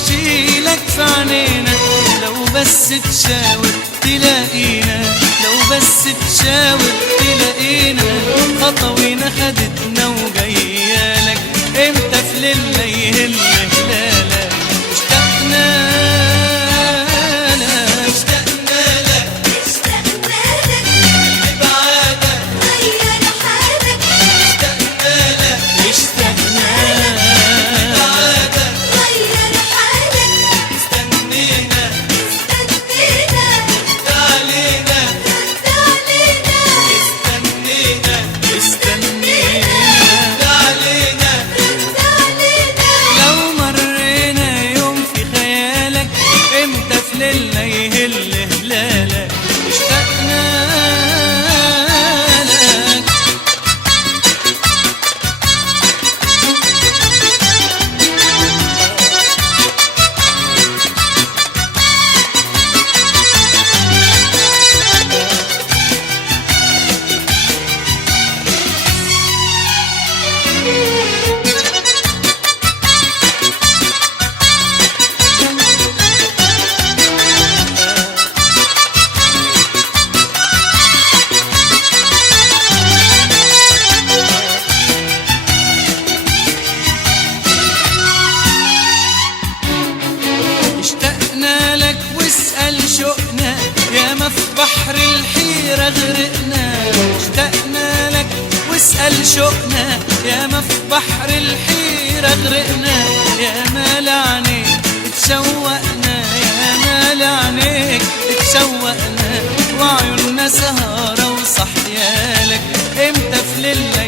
واشيلك في عنينا، لو بس تشاور تلاقينا، لو بس تشاور تلاقينا، خطوينا خدتنا وجايالك، امتى في ليلة يهل هلالك، اشتقنا لك اشتقنا لك اشتقنا لك لبعادك غير حالك، اشتقنا لك اشتقنا لبعادك غير حالك، استنينا استنينا تعالينا رد علينا، استنينا استنينا تعالينا رد علينا. لو مرينا يوم في خيالك، امتى في ليلة يهل هلالك، اشتقنا لك. اشتقنا لك واسأل شوقنا، ياما في بحر الحيرة غرقنا، اشتقنا لك واسأل شوقنا، ياما في بحر الحيرة غرقنا، ياما لعنيك اتشوقنا، ياما لعنيك اتشوقنا، وعيوننا سهرة وصحيالك، امتى في ليلة